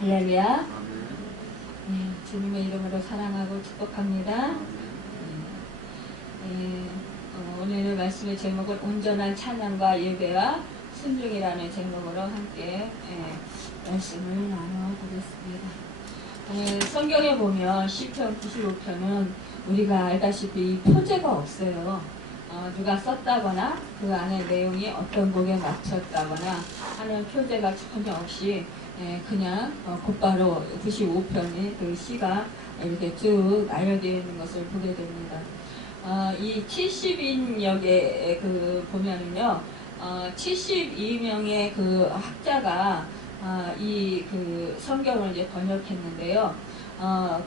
할렐루야. 주님의 이름으로 사랑하고 축복합니다. 오늘의 말씀의 제목은 온전한 찬양과 예배와 순종이라는 제목으로 함께 말씀을 나눠보겠습니다. 성경에 보면 시편 95편은 우리가 알다시피 이 표제가 없어요. 누가 썼다거나 그 안에 내용이 어떤 곡에 맞췄다거나 하는 표제가 전혀 없이 그냥 곧바로 95편의 그 시가 이렇게 쭉 나열되어 있는 것을 보게 됩니다. 이 70인역에 보면은요, 72명의 그 학자가 이 그 성경을 이제 번역했는데요.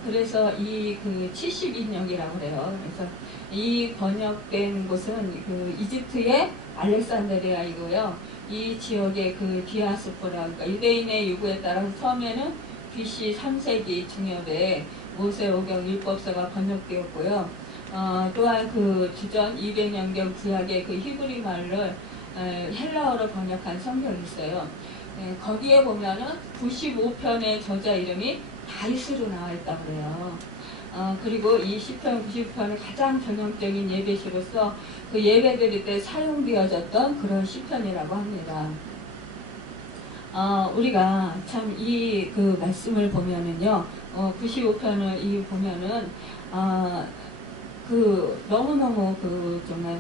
그래서 이 그 70인역이라고 그래요. 그래서 이 번역된 곳은 그 이집트의 알렉산드리아이고요. 이 지역의 그 디아스포라, 그러니까 유대인의 요구에 따라서 처음에는 BC 3세기 중엽에 모세오경 율법서가 번역되었고요. 또한 그 주전 200년경 구약의 그 히브리 말을 헬라어로 번역한 성경이 있어요. 거기에 보면은 95편의 저자 이름이 다윗으로 나와 있다고 그래요. 그리고 이 시편 90편은 가장 전형적인 예배시로서 그 예배 드릴 때 사용되어졌던 그런 시편이라고 합니다. 우리가 참 이 그 말씀을 보면은요, 95편을 이 보면은, 너무너무 정말,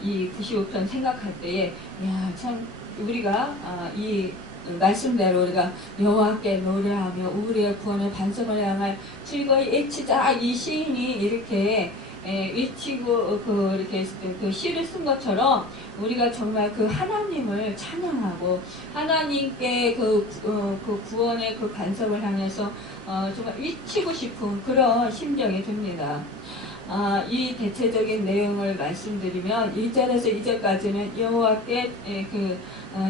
이 95편 생각할 때에, 참, 우리가, 이 말씀대로 우리가 여호와께 노래하며 우리의 구원의 반석을 향할 즐거이 외치자, 이 시인이 이렇게 외치고 이렇게 그 시를 쓴 것처럼 우리가 정말 그 하나님을 찬양하고 하나님께 그 구원의 그 반석을 향해서 정말 외치고 싶은 그런 심정이 듭니다. 이 대체적인 내용을 말씀드리면 1절에서 2절까지는 여호와께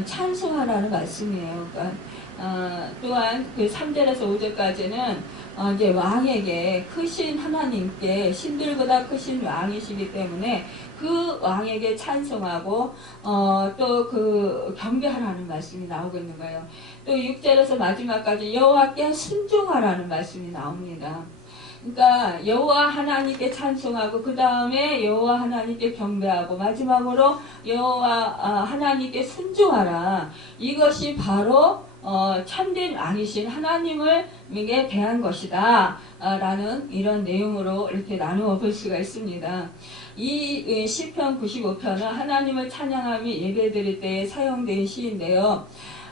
찬송하라는 말씀이에요. 그러니까, 또한 그 3절에서 5절까지는 이제 왕에게 크신 하나님께 신들보다 크신 왕이시기 때문에 그 왕에게 찬송하고 또 그 경배하라는 말씀이 나오고 있는 거예요. 또 6절에서 마지막까지 여호와께 순종하라는 말씀이 나옵니다. 그러니까 여호와 하나님께 찬송하고 그 다음에 여호와 하나님께 경배하고 마지막으로 여호와 하나님께 순종하라. 이것이 바로 참된 왕이신 하나님을에게 대한 것이다 라는 이런 내용으로 이렇게 나누어 볼 수가 있습니다. 이 시편 95편은 하나님을 찬양하며 예배드릴 때에 사용된 시인데요.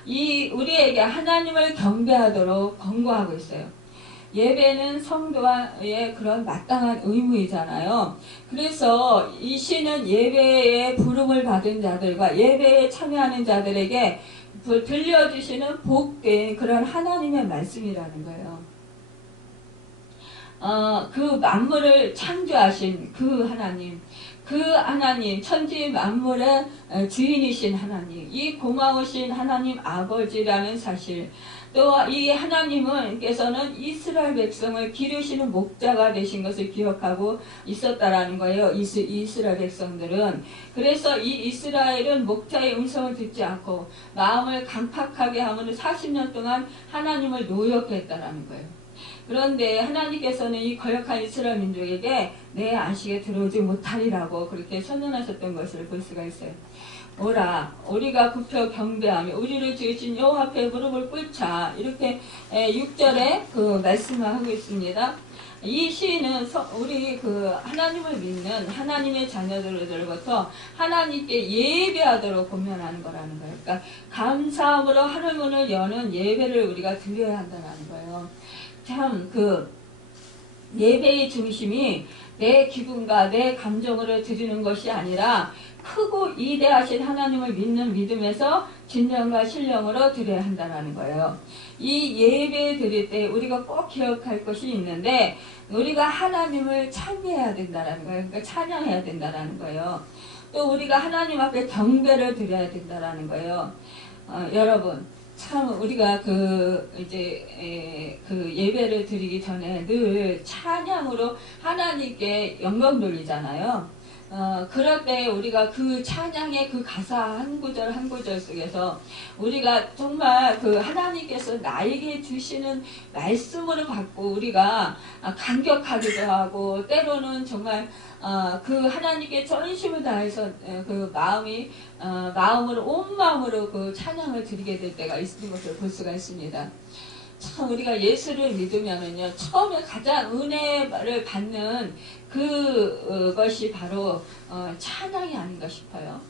우리에게 하나님을 경배하도록 권고하고 있어요. 예배는 성도의 그런 마땅한 의무이잖아요. 그래서 이 시는 예배에 부름을 받은 자들과 예배에 참여하는 자들에게 들려주시는 복된 그런 하나님의 말씀이라는 거예요. 그 만물을 창조하신 그 하나님, 천지 만물의 주인이신 하나님, 이 고마우신 하나님 아버지라는 사실, 또 이 하나님께서는 이스라엘 백성을 기르시는 목자가 되신 것을 기억하고 있었다라는 거예요. 이스라엘 백성들은. 그래서 이 이스라엘은 목자의 음성을 듣지 않고 마음을 강팍하게 하면 40년 동안 하나님을 노역했다라는 거예요. 그런데 하나님께서는 이 거역한 이스라엘 민족에게 내 안식에 들어오지 못하리라고 그렇게 선언하셨던 것을 볼 수가 있어요. 오라, 우리가 굽혀 경배하며 우리를 지으신 여호와 앞에 무릎을 꿇자, 이렇게 6절에 그 말씀을 하고 있습니다. 이 시는 우리 하나님을 믿는 하나님의 자녀들로부터 하나님께 예배하도록 권면하는 거라는 거예요. 그러니까 감사함으로 하늘문을 여는 예배를 우리가 드려야 한다는 거예요. 참 예배의 중심이 내 기분과 내 감정으로 드리는 것이 아니라 크고 이대하신 하나님을 믿는 믿음에서 진정과 신령으로 드려야 한다는 거예요. 이 예배 드릴 때 우리가 꼭 기억할 것이 있는데 우리가 하나님을 찬미해야 된다는 거예요. 그러니까 찬양해야 된다는 거예요. 또 우리가 하나님 앞에 경배를 드려야 된다는 거예요. 여러분, 참 우리가 예배를 드리기 전에 늘 찬양으로 하나님께 영광 돌리잖아요. 그럴 때 우리가 그 찬양의 그 가사 한 구절 한 구절 속에서 우리가 정말 그 하나님께서 나에게 주시는 말씀으로 받고 우리가 감격하기도 하고 때로는 정말 그 하나님께 전심을 다해서 그 마음으로 온 마음으로 그 찬양을 드리게 될 때가 있는 것을 볼 수가 있습니다. 참 우리가 예수를 믿으면은요 처음에 가장 은혜를 받는 그것이 바로 찬양이 아닌가 싶어요.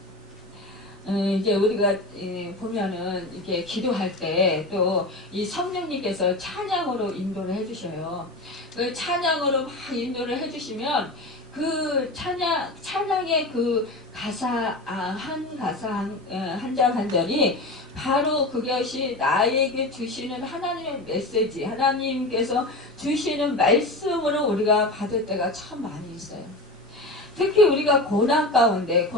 이제 우리가 보면은 이렇게 기도할 때 또 이 성령님께서 찬양으로 인도를 해주셔요. 그 찬양으로 막 인도를 해주시면 그 찬양의 그 가사 한 절 한 절이 바로 그것이 나에게 주시는 하나님의 메시지, 하나님께서 주시는 말씀으로 우리가 받을 때가 참 많이 있어요. 특히 우리가 고난 가운데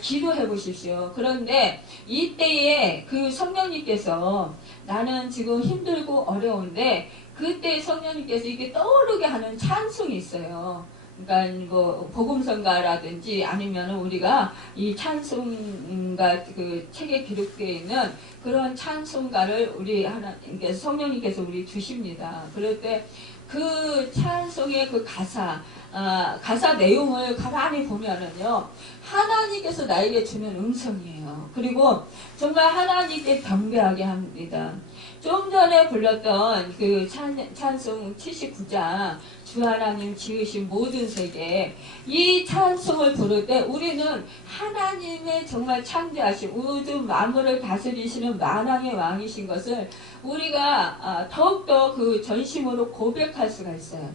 기도해 보십시오. 그런데 이때에 그 성령님께서 나는 지금 힘들고 어려운데 그때 성령님께서 이게 떠오르게 하는 찬송이 있어요. 그러니까 뭐 복음성가라든지 아니면 우리가 이 찬송가 그 책에 기록되어 있는 그런 찬송가를 우리 하나님께서 성령님께서 우리 주십니다. 그럴 때 그 찬송의 그 가사 내용을 가만히 보면은요, 하나님께서 나에게 주는 음성이에요. 그리고 정말 하나님께 경배하게 합니다. 좀 전에 불렀던 그 찬송 79장, 주 하나님 지으신 모든 세계, 이 찬송을 부를 때 우리는 하나님의 정말 창조하신 우주 만물을 다스리시는 만왕의 왕이신 것을 우리가 더욱더 그 전심으로 고백할 수가 있어요.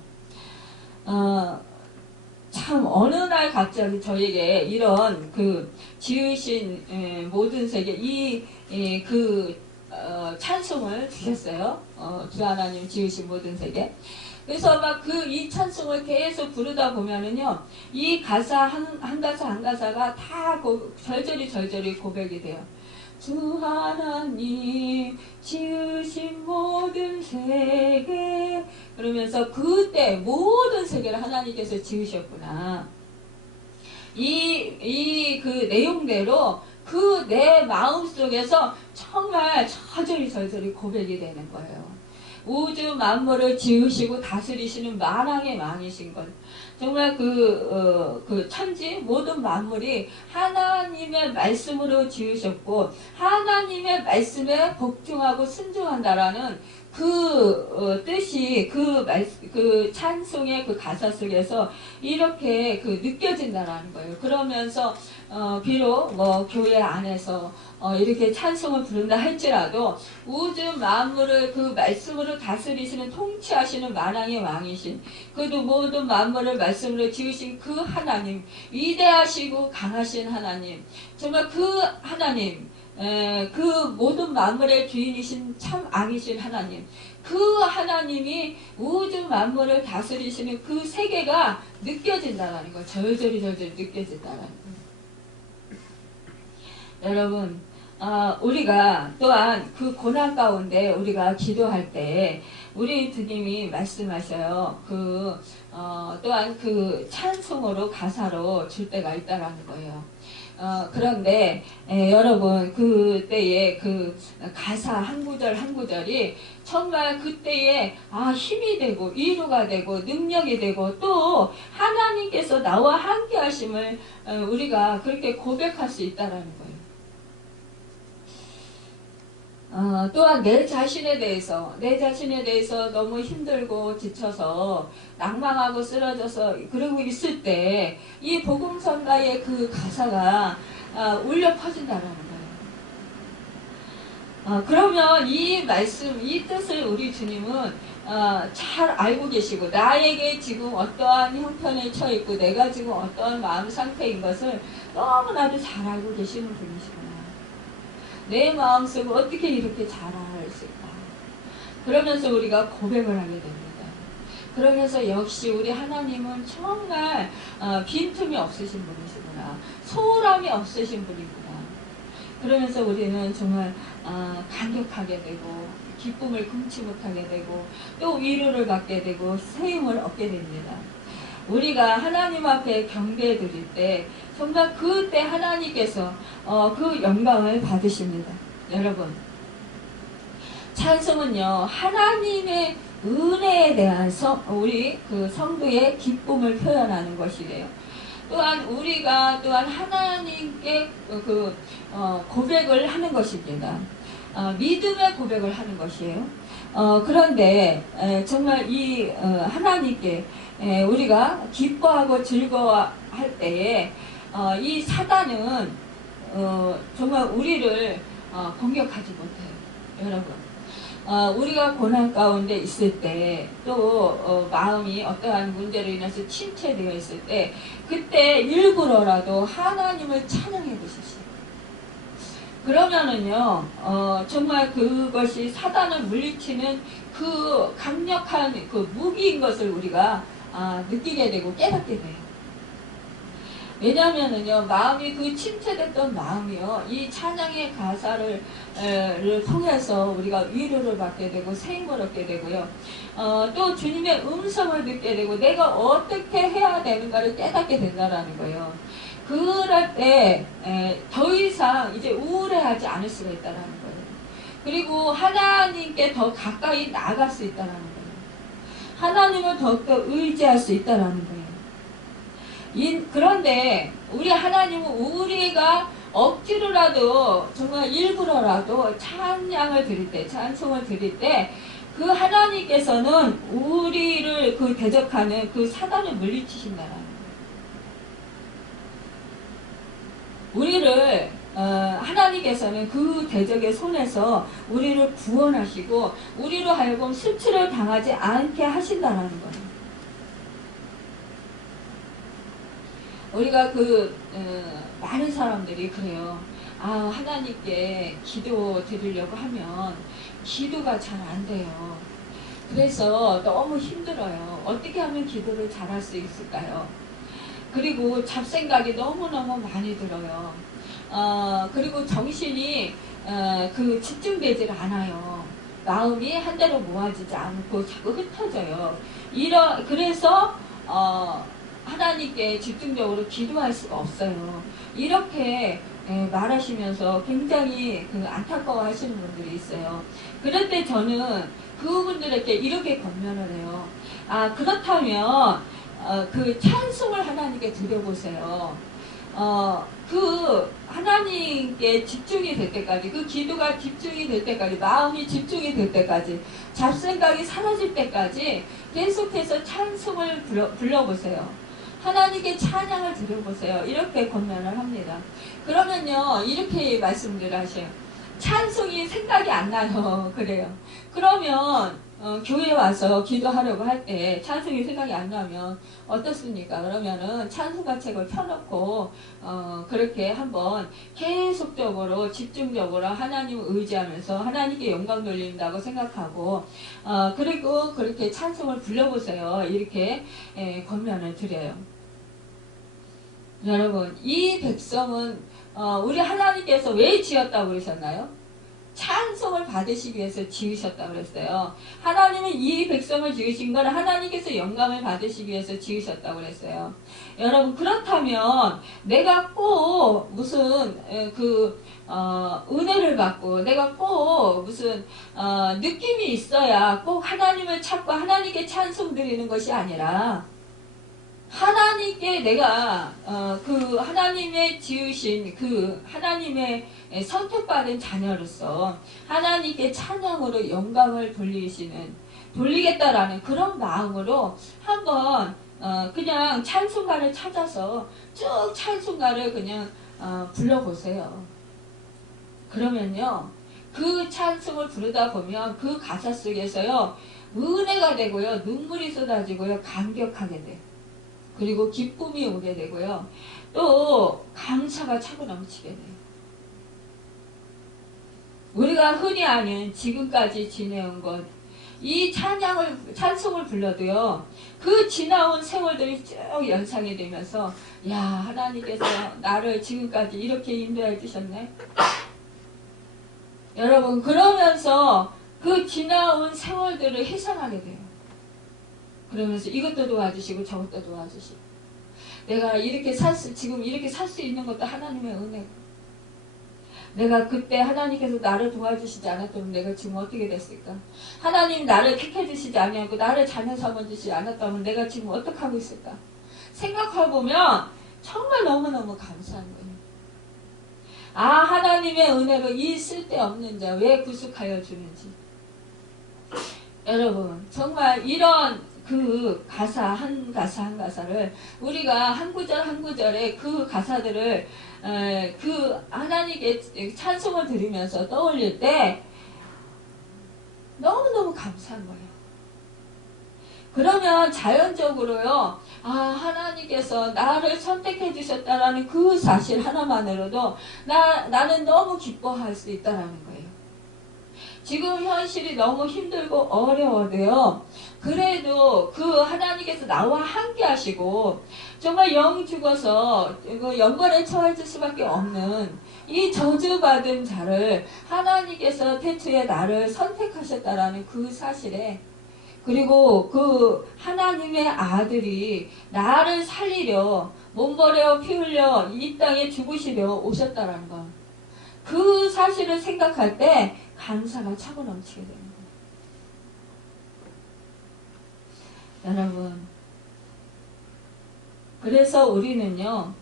참 어느 날 갑자기 저에게 이런 그 지으신 모든 세계 찬송을 주셨어요. 주 하나님 지으신 모든 세계. 그래서 막 이 찬송을 계속 부르다 보면은요, 이 가사 한 가사 한 가사가 다 절절히 고백이 돼요. 주 하나님 지으신 모든 세계, 그러면서 그때 모든 세계를 하나님께서 지으셨구나. 그 내용대로 그 내 마음속에서 정말 절절히 고백이 되는 거예요. 우주 만물을 지으시고 다스리시는 만왕의 왕이신 것. 정말 그 천지 모든 만물이 하나님의 말씀으로 지으셨고 하나님의 말씀에 복종하고 순종한다라는 그 뜻이 그 찬송의 그 가사 속에서 이렇게 느껴진다라는 거예요. 그러면서 비록 뭐 교회 안에서 이렇게 찬송을 부른다 할지라도 우주 만물을 그 말씀으로 다스리시는 통치하시는 만왕의 왕이신 그도 모든 만물을 말씀으로 지으신 그 하나님, 위대하시고 강하신 하나님, 정말 그 하나님, 그 모든 만물의 주인이신 참 왕이신 하나님, 그 하나님이 우주 만물을 다스리시는 그 세계가 느껴진다는 거, 절절히 느껴진다는 거. 여러분, 우리가 또한 그 고난 가운데 우리가 기도할 때 우리 주님이 말씀하셔요. 또한 그 찬송으로 가사로 줄 때가 있다라는 거예요. 그런데 여러분 그때의 그 가사 한 구절 한 구절이 정말 그때에 힘이 되고 위로가 되고 능력이 되고 또 하나님께서 나와 함께 하심을 우리가 그렇게 고백할 수 있다라는 거예요. 또한 내 자신에 대해서 너무 힘들고 지쳐서 낭망하고 쓰러져서 그러고 있을 때 이 복음성가의 그 가사가 울려 퍼진다는 거예요. 그러면 이 말씀, 이 뜻을 우리 주님은 잘 알고 계시고 나에게 지금 어떠한 형편에 처해 있고 내가 지금 어떠한 마음 상태인 것을 너무나도 잘 알고 계시는 분이시구나. 내 마음속을 어떻게 이렇게 잘 알았을까? 그러면서 우리가 고백을 하게 됩니다. 그러면서 역시 우리 하나님은 정말 빈틈이 없으신 분이시구나. 소홀함이 없으신 분이구나. 그러면서 우리는 정말 감격하게 되고 기쁨을 금치 못하게 되고 또 위로를 받게 되고 세임을 얻게 됩니다. 우리가 하나님 앞에 경배 드릴 때 정말 그때 하나님께서 그 영광을 받으십니다. 여러분, 찬송은요 하나님의 은혜에 대한 우리 그 성도의 기쁨을 표현하는 것이래요. 또한 우리가 또한 하나님께 고백을 하는 것입니다. 믿음의 고백을 하는 것이에요. 그런데 정말 이 하나님께 우리가 기뻐하고 즐거워할 때에 이 사단은 정말 우리를 공격하지 못해요. 여러분, 우리가 고난 가운데 있을 때 또 마음이 어떠한 문제로 인해서 침체되어 있을 때 그때 일부러라도 하나님을 찬양해 보십시오. 그러면은요 정말 그것이 사단을 물리치는 그 강력한 그 무기인 것을 우리가 느끼게 되고 깨닫게 돼요. 왜냐하면은요 마음이 그 침체됐던 마음이요 이 찬양의 가사를 통해서 우리가 위로를 받게 되고 새 힘을 얻게 되고요. 또 주님의 음성을 듣게 되고 내가 어떻게 해야 되는가를 깨닫게 된다라는 거예요. 그럴 때 더 이상 이제 우울해하지 않을 수가 있다라는 거예요. 그리고 하나님께 더 가까이 나아갈 수 있다라는 거예요. 하나님을 더욱더 의지할 수 있다라는 거예요. 그런데 우리 하나님은 우리가 억지로라도 정말 일부러라도 찬양을 드릴 때, 찬송을 드릴 때 그 하나님께서는 우리를 그 대적하는 그 사단을 물리치신다라는 거예요. 우리를 하나님께서는 그 대적의 손에서 우리를 구원하시고 우리로 하여금 수치를 당하지 않게 하신다라는 거예요. 우리가 많은 사람들이 그래요. 하나님께 기도 드리려고 하면 기도가 잘 안 돼요. 그래서 너무 힘들어요. 어떻게 하면 기도를 잘할 수 있을까요? 그리고 잡생각이 너무너무 많이 들어요. 그리고 정신이 집중되질 않아요. 마음이 한 대로 모아지지 않고 자꾸 흩어져요. 그래서 하나님께 집중적으로 기도할 수가 없어요. 이렇게 말하시면서 굉장히 안타까워 하시는 분들이 있어요. 그럴 때 저는 그분들에게 이렇게 권면을 해요. 그렇다면 그 찬송을 하나님께 드려보세요. 하나님께 집중이 될 때까지, 그 기도가 집중이 될 때까지, 마음이 집중이 될 때까지, 잡생각이 사라질 때까지 계속해서 찬송을 불러보세요. 하나님께 찬양을 드려보세요. 이렇게 권면을 합니다. 그러면요, 이렇게 말씀을 하셔요. 찬송이 생각이 안 나요. 그래요. 그러면 교회 와서 기도하려고 할 때 찬송이 생각이 안 나면 어떻습니까? 그러면은 찬송가 책을 펴놓고 그렇게 한번 계속적으로 집중적으로 하나님을 의지하면서 하나님께 영광 돌린다고 생각하고 그리고 그렇게 찬송을 불러보세요. 이렇게 권면을 드려요. 여러분, 이 백성은 우리 하나님께서 왜 지었다고 그러셨나요? 찬송을 받으시기 위해서 지으셨다고 그랬어요. 하나님은 이 백성을 지으신 건 하나님께서 영광을 받으시기 위해서 지으셨다고 그랬어요. 여러분, 그렇다면 내가 꼭 무슨 은혜를 받고 내가 꼭 무슨 느낌이 있어야 꼭 하나님을 찾고 하나님께 찬송 드리는 것이 아니라 하나님께 내가 하나님의 지으신 하나님의 선택받은 자녀로서 하나님께 찬양으로 영광을 돌리겠다라는 그런 마음으로 한번 그냥 찬송가를 찾아서 쭉 찬송가를 그냥 불러보세요. 그러면요, 그 찬송을 부르다 보면 그 가사 속에서요 은혜가 되고요, 눈물이 쏟아지고요, 감격하게 돼요. 그리고 기쁨이 오게 되고요. 또 감사가 차고 넘치게 돼요. 우리가 흔히 아는 지금까지 지내온 것, 이 찬송을 불러도요, 그 지나온 세월들이 쭉 연상이 되면서, 야, 하나님께서 나를 지금까지 이렇게 인도해 주셨네. 여러분, 그러면서 그 지나온 세월들을 회상하게 돼요. 그러면서 이것도 도와주시고 저것도 도와주시고 내가 지금 이렇게 살 수 있는 것도 하나님의 은혜고 내가 그때 하나님께서 나를 도와주시지 않았다면 내가 지금 어떻게 됐을까? 하나님 나를 택해주시지 아니하고 나를 자녀 삼아주시지 않았다면 내가 지금 어떻게 하고 있을까? 생각해보면 정말 너무너무 감사한 거예요. 하나님의 은혜로 이 쓸데없는 자 왜 구속하여 주는지. 여러분 정말 이런 그 가사 한 가사를 우리가 한 구절 한 구절에 그 가사들을 그 하나님께 찬송을 드리면서 떠올릴 때 너무너무 감사한 거예요. 그러면 자연적으로요, 하나님께서 나를 선택해 주셨다라는 그 사실 하나만으로도 나는 너무 기뻐할 수 있다라는 거예요. 지금 현실이 너무 힘들고 어려워도요, 그래도 그 하나님께서 나와 함께 하시고, 정말 영 죽어서 영광에 처해질 수밖에 없는 이 저주받은 자를 하나님께서 태초에 나를 선택하셨다라는 그 사실에, 그리고 그 하나님의 아들이 나를 살리려 몸버려 피 흘려 이 땅에 죽으시려 오셨다라는 것, 그 사실을 생각할 때 감사가 차고 넘치게 되는 거예요. 여러분, 그래서 우리는요,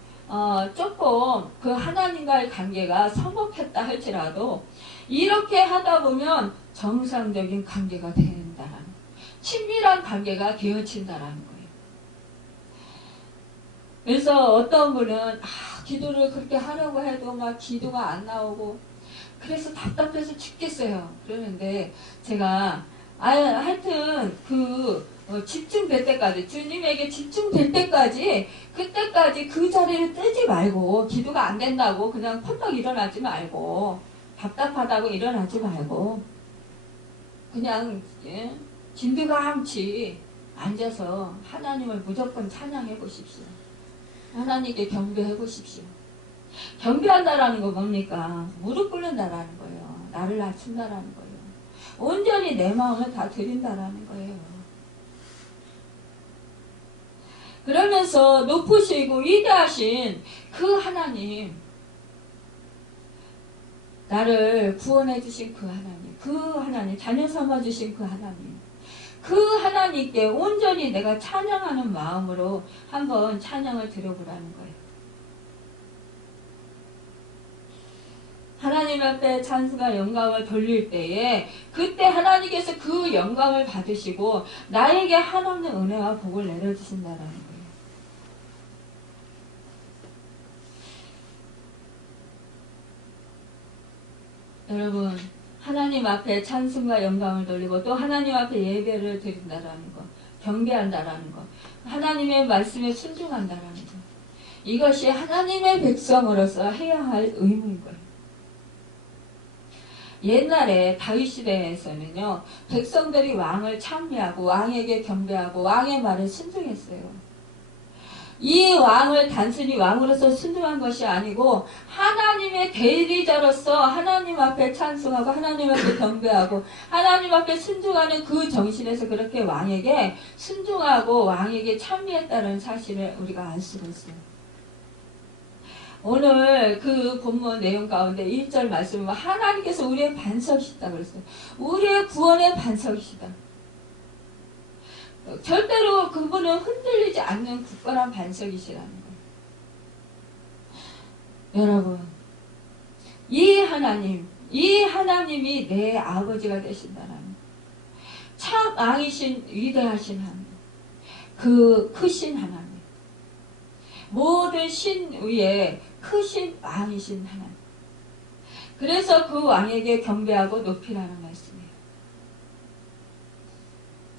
조금 그 하나님과의 관계가 성급했다 할지라도 이렇게 하다 보면 정상적인 관계가 된다는, 친밀한 관계가 되어진다라는 거예요. 그래서 어떤 분은 기도를 그렇게 하려고 해도 막 기도가 안 나오고 그래서 답답해서 죽겠어요. 그러는데 제가 하여튼 집중될 때까지, 주님에게 집중될 때까지, 그때까지 그 자리를 뜨지 말고, 기도가 안 된다고 그냥 펄떡 일어나지 말고, 답답하다고 일어나지 말고, 그냥 진드감치 앉아서 하나님을 무조건 찬양해 보십시오. 하나님께 경배해 보십시오. 경배한다라는 거 뭡니까? 무릎 꿇는다라는 거예요. 나를 낮춘다라는 거예요. 온전히 내 마음을 다 드린다라는 거예요. 그러면서 높으시고 위대하신 그 하나님, 나를 구원해 주신 그 하나님, 자녀 삼아 주신 그 하나님, 그 하나님께 온전히 내가 찬양하는 마음으로 한번 찬양을 드려보라는 거예요. 하나님 앞에 찬송과 영광을 돌릴 때에 그때 하나님께서 그 영광을 받으시고 나에게 한없는 은혜와 복을 내려주신다는 거예요. 여러분, 하나님 앞에 찬송과 영광을 돌리고 또 하나님 앞에 예배를 드린다라는 것, 경배한다라는 것, 하나님의 말씀에 순종한다라는 것, 이것이 하나님의 백성으로서 해야 할 의무인 거예요. 옛날에 다윗 시대에서는요, 백성들이 왕을 찬미하고 왕에게 경배하고 왕의 말에 순종했어요. 이 왕을 단순히 왕으로서 순종한 것이 아니고 하나님의 대리자로서 하나님 앞에 찬송하고 하나님 앞에 경배하고 하나님 앞에 순종하는 그 정신에서 그렇게 왕에게 순종하고 왕에게 찬미했다는 사실을 우리가 알 수가 있어요. 오늘 그 본문 내용 가운데 1절 말씀은 하나님께서 우리의 반석이시다 그랬어요. 우리의 구원의 반석이시다. 절대로 그분은 흔들리지 않는 굳건한 반석이시라는 거예요. 여러분, 이 하나님이 내 아버지가 되신다는 거예요. 참 왕이신 위대하신 하나님, 그 크신 하나님, 모든 신 위에 크신 왕이신 하나님. 그래서 그 왕에게 경배하고 높이라는 말씀이에요.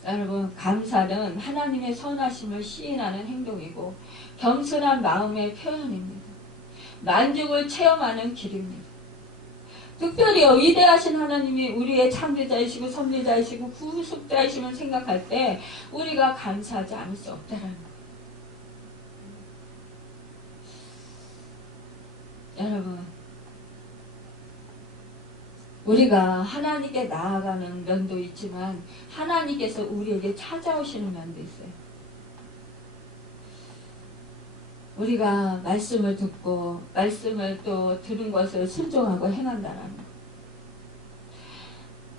여러분, 감사는 하나님의 선하심을 시인하는 행동이고 겸손한 마음의 표현입니다. 만족을 체험하는 길입니다. 특별히 위대하신 하나님이 우리의 창조자이시고 섭리자이시고 구속자이심을 생각할 때 우리가 감사하지 않을 수 없다는 거예요. 여러분, 우리가 하나님께 나아가는 면도 있지만 하나님께서 우리에게 찾아오시는 면도 있어요. 우리가 말씀을 듣고 말씀을 또 들은 것을 순종하고 행한다라는 것.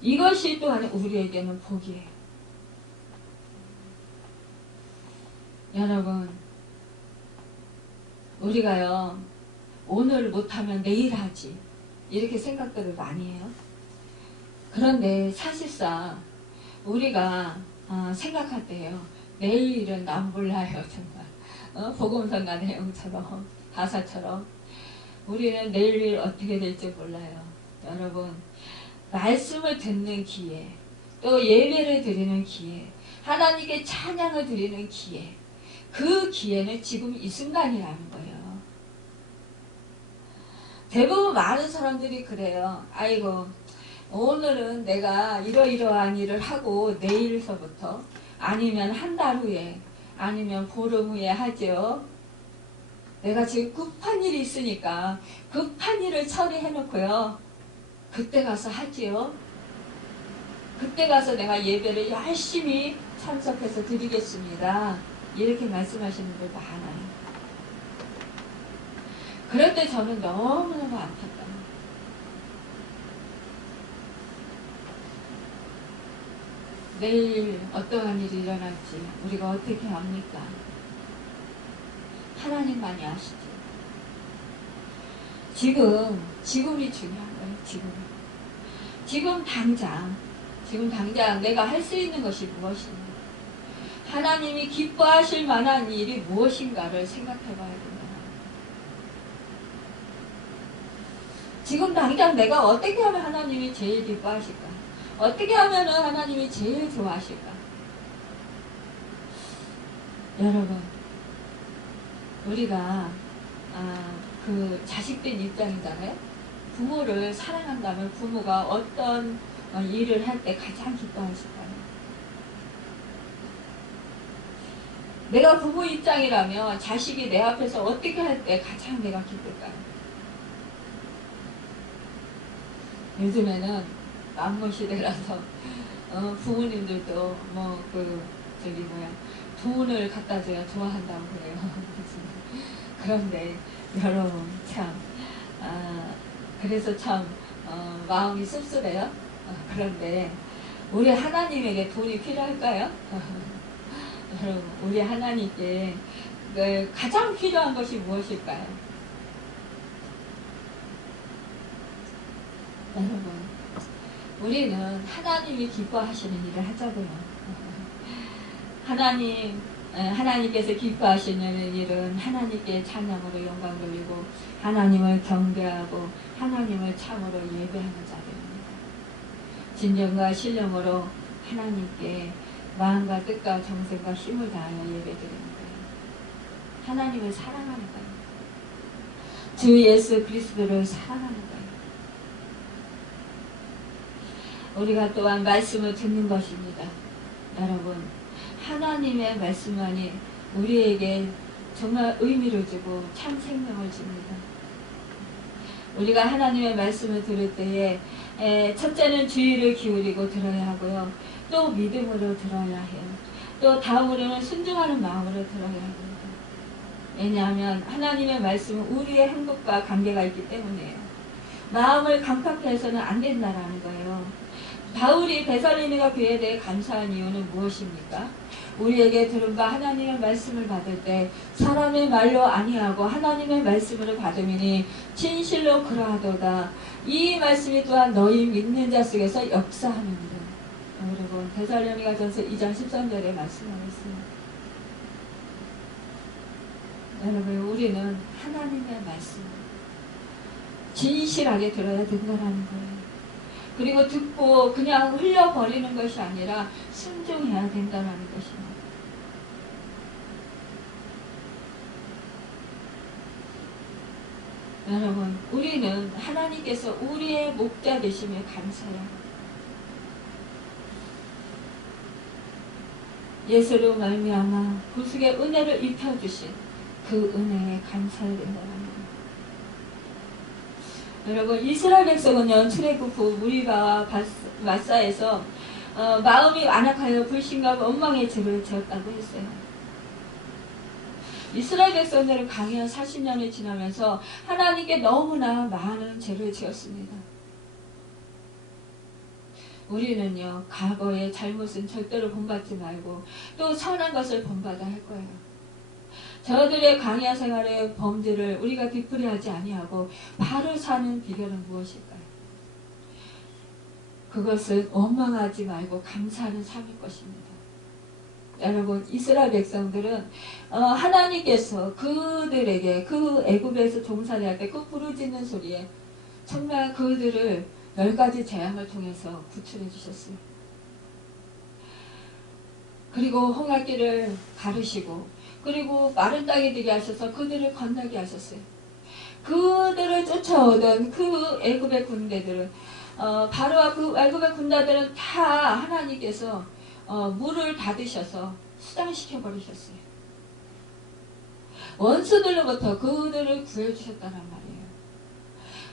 이것이 또한 우리에게는 복이에요. 여러분, 우리가요, 오늘 못하면 내일 하지, 이렇게 생각들을 많이 해요. 그런데 사실상 우리가 생각할 때요, 내일은 난 몰라요. 정말 복음성가 내용처럼, 가사처럼 우리는 내일 어떻게 될지 몰라요. 여러분, 말씀을 듣는 기회, 또 예배를 드리는 기회, 하나님께 찬양을 드리는 기회, 그 기회는 지금 이 순간이라는 거예요. 대부분 많은 사람들이 그래요. 아이고, 오늘은 내가 이러이러한 일을 하고 내일서부터, 아니면 한 달 후에, 아니면 보름 후에 하죠. 내가 지금 급한 일이 있으니까 급한 일을 처리해놓고요, 그때 가서 하지요. 그때 가서 내가 예배를 열심히 참석해서 드리겠습니다. 이렇게 말씀하시는 분 많아요. 그럴 때 저는 너무너무 안타까워요. 내일 어떠한 일이 일어날지 우리가 어떻게 압니까? 하나님만이 아시죠. 지금이 중요한 거예요. 지금 당장 내가 할 수 있는 것이 무엇인가? 하나님이 기뻐하실 만한 일이 무엇인가를 생각해 봐야 된다. 지금 당장 내가 어떻게 하면 하나님이 제일 기뻐하실까? 어떻게 하면 하나님이 제일 좋아하실까? 여러분, 우리가 그 자식된 입장이잖아요. 부모를 사랑한다면 부모가 어떤 일을 할 때 가장 기뻐하실까요? 내가 부모 입장이라면 자식이 내 앞에서 어떻게 할 때 가장 내가 기쁠까요? 요즘에는 만물 시대라서 부모님들도 돈을 갖다 줘야 좋아한다고 그래요. 그런데 여러분 참 그래서 참 마음이 씁쓸해요. 그런데 우리 하나님에게 돈이 필요할까요? 여러분, 우리 하나님께 가장 필요한 것이 무엇일까요? 여러분, 우리는 하나님이 기뻐하시는 일을 하자고요. 하나님께서 기뻐하시는 일은 하나님께 찬양으로 영광 돌리고 하나님을 경배하고 하나님을 참으로 예배하는 자들입니다. 진정과 신령으로 하나님께 마음과 뜻과 정성과 힘을 다하여 예배드리는 거예요. 하나님을 사랑하는 거예요. 주 예수 그리스도를 사랑하는 거예요. 우리가 또한 말씀을 듣는 것입니다. 여러분, 하나님의 말씀만이 우리에게 정말 의미를 주고 참 생명을 줍니다. 우리가 하나님의 말씀을 들을 때에 첫째는 주의를 기울이고 들어야 하고요. 또 믿음으로 들어야 해요. 또 다음으로는 순종하는 마음으로 들어야 합니다. 왜냐하면 하나님의 말씀은 우리의 행복과 관계가 있기 때문이에요. 마음을 강팍해 해서는 안 된다라는 거예요. 바울이 베살로니가 교회에 대해 감사한 이유는 무엇입니까? 우리에게 들은 바 하나님의 말씀을 받을 때 사람의 말로 아니하고 하나님의 말씀으로 받음이니 진실로 그러하도다. 이 말씀이 또한 너희 믿는 자 속에서 역사하는다. 여러분, 베살로니가 전서 2장 13절에 말씀하고 있습니다. 여러분, 우리는 하나님의 말씀 진실하게 들어야 된다는 거예요. 그리고 듣고 그냥 흘려버리는 것이 아니라 순종해야 된다는 것입니다. 여러분, 우리는 하나님께서 우리의 목자 되심에 감사해요. 예수로 말미암아 구속의 은혜를 입혀주신 그 은혜에 감사해야 된다는 거예요. 여러분, 이스라엘 백성은요, 출애굽 후 무리바와 마사에서 마음이 완악하여 불신과 원망의 죄를 지었다고 했어요. 이스라엘 백성들은 광야 40년이 지나면서 하나님께 너무나 많은 죄를 지었습니다. 우리는요, 과거의 잘못은 절대로 본받지 말고 또 선한 것을 본받아야 할 거예요. 저들의 광야 생활의 범죄를 우리가 되풀이하지 아니하고 바로 사는 비결은 무엇일까요? 그것은 원망하지 말고 감사하는 삶일 것입니다. 여러분, 이스라엘 백성들은 하나님께서 그들에게 그 애굽에서 종살이 할 때 그 부르짖는 소리에 정말 그들을 10가지 재앙을 통해서 구출해 주셨어요. 그리고 홍할길을 가르시고 그리고 마른 땅이 되게 하셔서 그들을 건너게 하셨어요. 그들을 쫓아오던 그 애굽의 군대들은 바로와 그 애굽의 군대들은 다 하나님께서 물을 닫으셔서 수장시켜 버리셨어요. 원수들로부터 그들을 구해주셨다는 말이에요.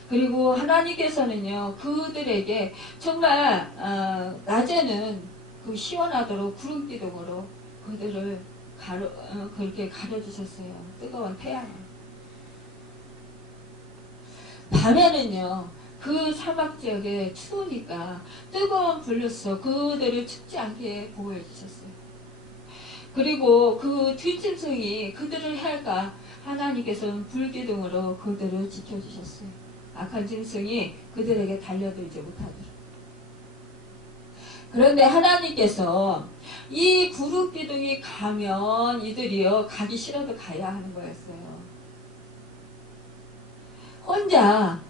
그리고 하나님께서는요, 그들에게 정말 낮에는 그 시원하도록 구름기둥으로 그들을 그렇게 가려주셨어요. 뜨거운 태양을. 밤에는요, 그 사막 지역에 추우니까 뜨거운 불로서 그들을 춥지 않게 보호해 주셨어요. 그리고 그 뒷짐승이 그들을 해할까 하나님께서는 불기둥으로 그들을 지켜주셨어요. 악한 짐승이 그들에게 달려들지 못하도록. 그런데 하나님께서 이 구름기둥이 가면 이들이요, 가기 싫어도 가야 하는 거였어요. 혼자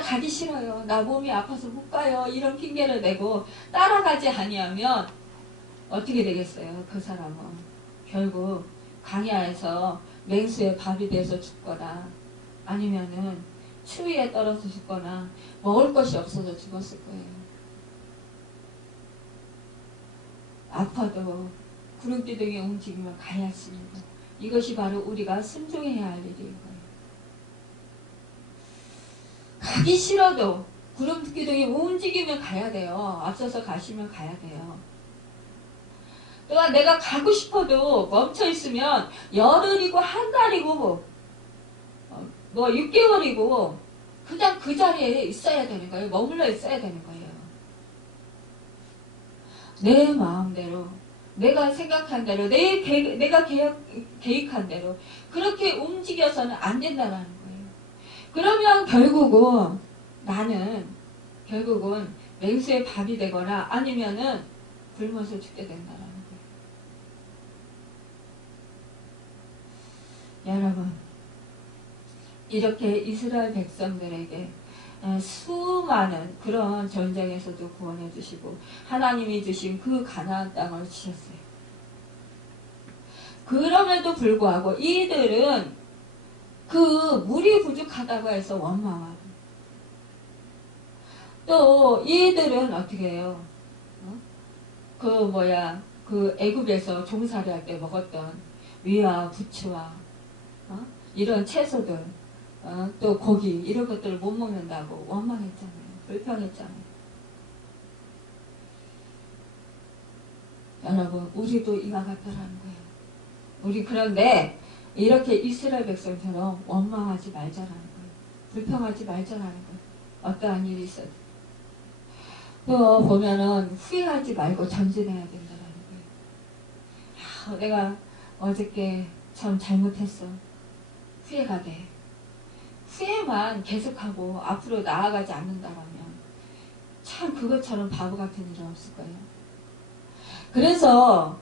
가기 싫어요. 나 몸이 아파서 못 가요. 이런 핑계를 내고 따라가지 아니하면 어떻게 되겠어요? 그 사람은 결국 광야에서 맹수의 밥이 돼서 죽거나 아니면은 추위에 떨어져 죽거나 먹을 것이 없어서 죽었을 거예요. 아파도 구름기둥이 움직이면 가야 했습니다. 이것이 바로 우리가 순종해야 할 일인 거예요. 가기 싫어도 구름기둥이 움직이면 가야 돼요. 앞서서 가시면 가야 돼요. 또한 내가 가고 싶어도 멈춰 있으면 열흘이고 한 달이고 뭐 6개월이고 그냥 그 자리에 있어야 되는 거예요. 머물러 있어야 되는 거예요. 내 마음대로, 내가 생각한 대로, 내가 계획한 대로 그렇게 움직여서는 안 된다는 거예요. 그러면 결국은 나는 맹수의 밥이 되거나 아니면은 굶어서 죽게 된다는 거예요. 여러분, 이렇게 이스라엘 백성들에게 수많은 그런 전쟁에서도 구원해 주시고 하나님이 주신 그 가나안 땅을 주셨어요. 그럼에도 불구하고 이들은 그 물이 부족하다고 해서 원망하고 또 이들은 어떻게 해요? 그 애굽에서 종살이 할 때 먹었던 위와 부추와 이런 채소들 또 고기 이런 것들을 못 먹는다고 원망했잖아요. 불평했잖아요. 여러분, 우리도 이와 같다라는 거예요. 우리 그런데 이렇게 이스라엘 백성처럼 원망하지 말자라는 거예요. 불평하지 말자라는 거예요. 어떠한 일이 있어도. 또 보면은 후회하지 말고 전진해야 된다는 거예요. 내가 어저께 참 잘못했어. 후회가 돼. 후회만 계속하고 앞으로 나아가지 않는다면 참 그것처럼 바보 같은 일은 없을 거예요. 그래서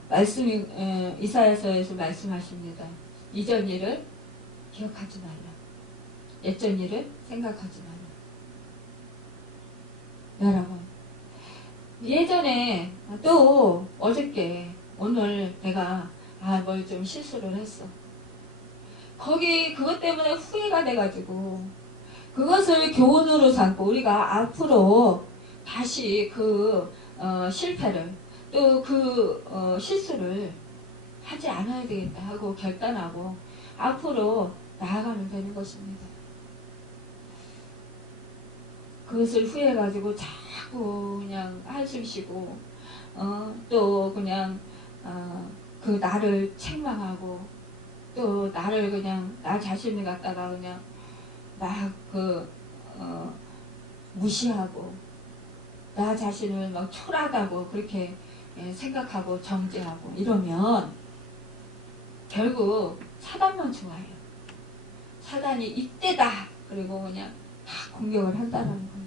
이사야서에서 말씀하십니다. 이전 일을 기억하지 말라. 옛전 일을 생각하지 말라. 여러분, 예전에 또 어저께 오늘 내가 뭘 좀 실수를 했어. 그것 때문에 후회가 돼가지고 그것을 교훈으로 삼고 우리가 앞으로 다시 그 실패를 또 그 실수를 하지 않아야 되겠다 하고 결단하고 앞으로 나아가면 되는 것입니다. 그것을 후회해가지고 자꾸 그냥 한숨 쉬고 또 그냥 그 나를 책망하고 또 나를 그냥 나 자신을 갖다가 그냥 막 무시하고 나 자신을 막 초라하다고 그렇게 생각하고 정죄하고 이러면 결국 사단만 좋아해요. 사단이 이때다 그리고 그냥 다 공격을 한다는 거예요.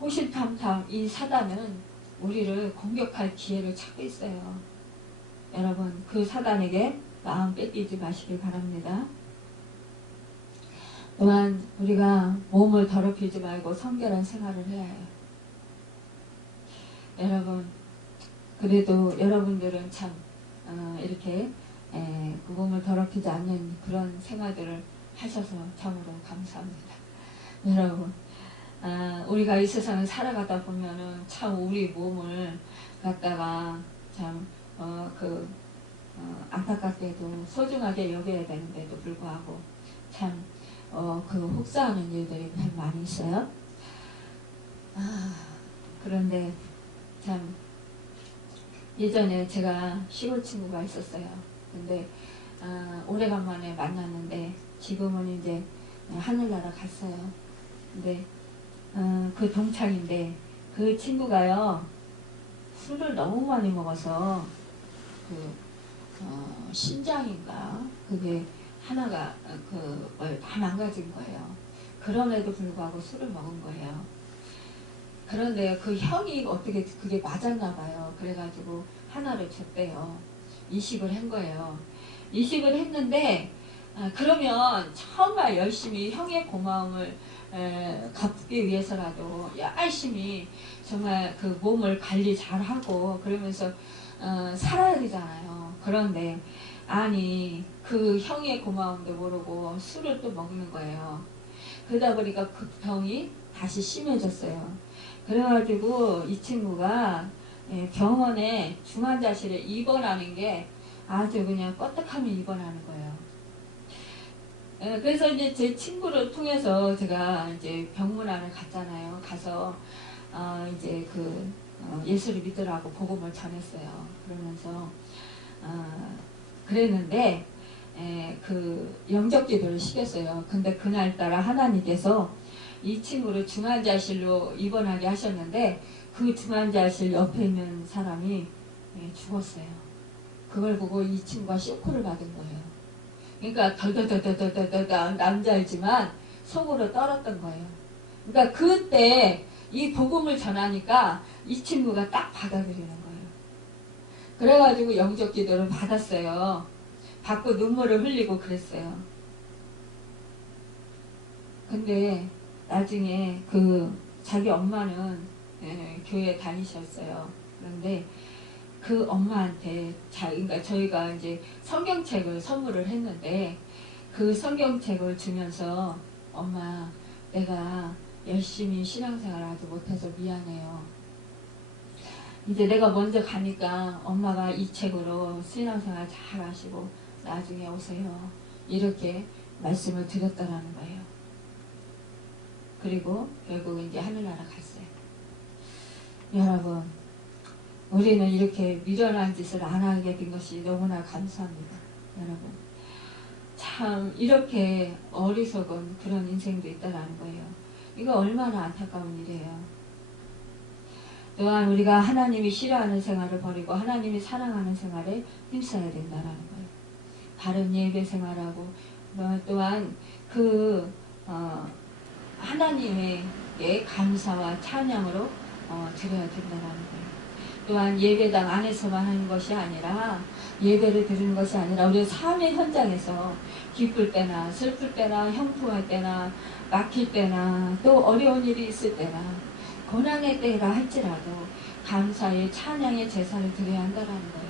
호시탐탐 이 사단은 우리를 공격할 기회를 찾고 있어요. 여러분 그 사단에게 마음 뺏기지 마시길 바랍니다. 또한 우리가 몸을 더럽히지 말고 성결한 생활을 해야 해요. 여러분 그래도 여러분들은 참 이렇게 그 몸을 더럽히지 않는 그런 생활들을 하셔서 참으로 감사합니다. 여러분 우리가 이 세상을 살아가다 보면은 참 우리 몸을 갖다가 참 안타깝게도 소중하게 여겨야 되는데도 불구하고 참 혹사하는 일들이 참 많이 있어요. 그런데 참 예전에 제가 시골 친구가 있었어요. 근데 오래간만에 만났는데 지금은 이제 하늘나라 갔어요. 근데 그 동창인데 그 친구가요 술을 너무 많이 먹어서 신장인가 그게 하나가 다 망가진 거예요. 그럼에도 불구하고 술을 먹은 거예요. 그런데 그 형이 어떻게 그게 맞았나 봐요. 그래가지고 하나를 줬대요. 이식을 한 거예요. 이식을 했는데 그러면 정말 열심히 형의 고마움을 갚기 위해서라도 열심히 정말 그 몸을 관리 잘하고 그러면서 살아야 되잖아요. 그런데 아니 그 형의 고마움도 모르고 술을 또 먹는 거예요. 그러다 보니까 그 병이 다시 심해졌어요. 그래가지고 이 친구가 병원에 중환자실에 입원하는 게 아주 그냥 껐떡하면 입원하는 거예요. 그래서 이제 제 친구를 통해서 제가 이제 병문안을 갔잖아요. 가서 이제 예수를 믿으라고 복음을 전했어요. 그러면서 그랬는데 그 영접기도를 시켰어요. 근데 그날따라 하나님께서 이 친구를 중환자실로 입원하게 하셨는데 그 중환자실 옆에 있는 사람이 죽었어요. 그걸 보고 이 친구가 쇼크를 받은 거예요. 그러니까 덜덜덜덜덜덜 남자이지만 속으로 떨었던 거예요. 그러니까 그때 이 복음을 전하니까 이 친구가 딱 받아들이는 거예요. 그래가지고 영접 기도를 받았어요. 받고 눈물을 흘리고 그랬어요. 근데 나중에 자기 엄마는 교회 다니셨어요. 그런데 그 엄마한테 그러니까 저희가 이제 성경책을 선물을 했는데 그 성경책을 주면서 엄마 내가 열심히 신앙생활을 하지 못해서 미안해요. 이제 내가 먼저 가니까 엄마가 이 책으로 신앙생활 잘 하시고 나중에 오세요. 이렇게 말씀을 드렸다라는 거예요. 그리고 결국 이제 하늘나라 갔어요. 여러분 우리는 이렇게 미련한 짓을 안 하게 된 것이 너무나 감사합니다. 여러분 참 이렇게 어리석은 그런 인생도 있다라는 거예요. 이거 얼마나 안타까운 일이에요. 또한 우리가 하나님이 싫어하는 생활을 버리고 하나님이 사랑하는 생활에 힘써야 된다는 거예요. 바른 예배 생활하고 또한 하나님에게 감사와 찬양으로 드려야 된다는 거예요. 또한 예배당 안에서만 하는 것이 아니라 예배를 드리는 것이 아니라 우리 삶의 현장에서 기쁠 때나 슬플 때나 형통할 때나 막힐 때나 또 어려운 일이 있을 때나 고난의 때라 할지라도 감사의 찬양의 제사를 드려야 한다는 거예요.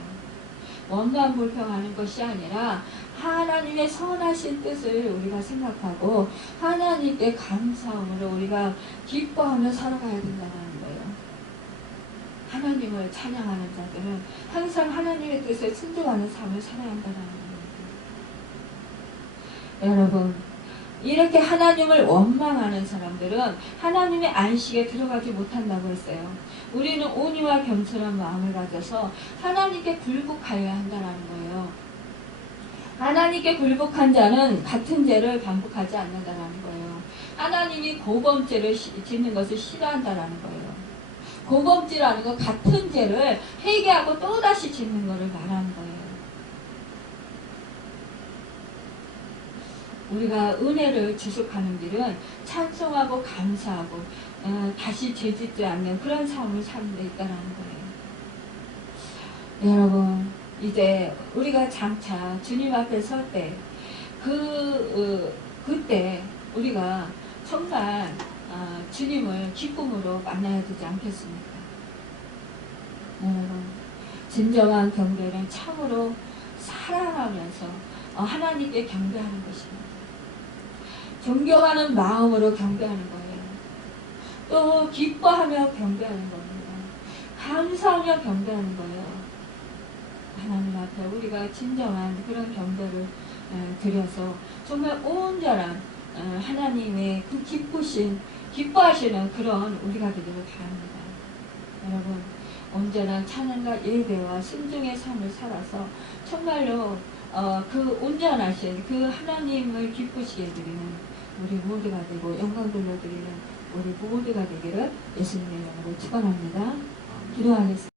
원만 불평하는 것이 아니라 하나님의 선하신 뜻을 우리가 생각하고 하나님께 감사함으로 우리가 기뻐하며 살아가야 된다는 거예요. 하나님을 찬양하는 자들은 항상 하나님의 뜻에 순종하는 삶을 살아야 한다는 거예요. 여러분 이렇게 하나님을 원망하는 사람들은 하나님의 안식에 들어가지 못한다고 했어요. 우리는 온유와 겸손한 마음을 가져서 하나님께 굴복하여야 한다는 거예요. 하나님께 굴복한 자는 같은 죄를 반복하지 않는다는 거예요. 하나님이 고범죄를 짓는 것을 싫어한다는 거예요. 고범죄라는 건 같은 죄를 회개하고 또다시 짓는 것을 말하는 거예요. 우리가 은혜를 지속하는 길은 찬송하고 감사하고 다시 죄짓지 않는 그런 삶을 사는 데 있다는 거예요. 여러분, 이제 우리가 장차 주님 앞에 설 때 그때 우리가 정말 주님을 기쁨으로 만나야 되지 않겠습니까? 여러분, 진정한 경배는 참으로 사랑하면서 하나님께 경배하는 것입니다. 존경하는 마음으로 경배하는 거예요. 또 기뻐하며 경배하는 겁니다. 감사하며 경배하는 거예요. 하나님 앞에 우리가 진정한 그런 경배를 드려서 정말 온전한 하나님의 그 기뻐하시는 그런 우리가 되기를 바랍니다. 여러분, 온전한 찬양과 예배와 순종의 삶을 살아서 정말로 그 온전하신 그 하나님을 기쁘시게 드리는 우리 모두가 되고 영광 돌려드리는 우리 모두가 되기를 예수님의 이름으로 축원합니다. 기도하겠습니다.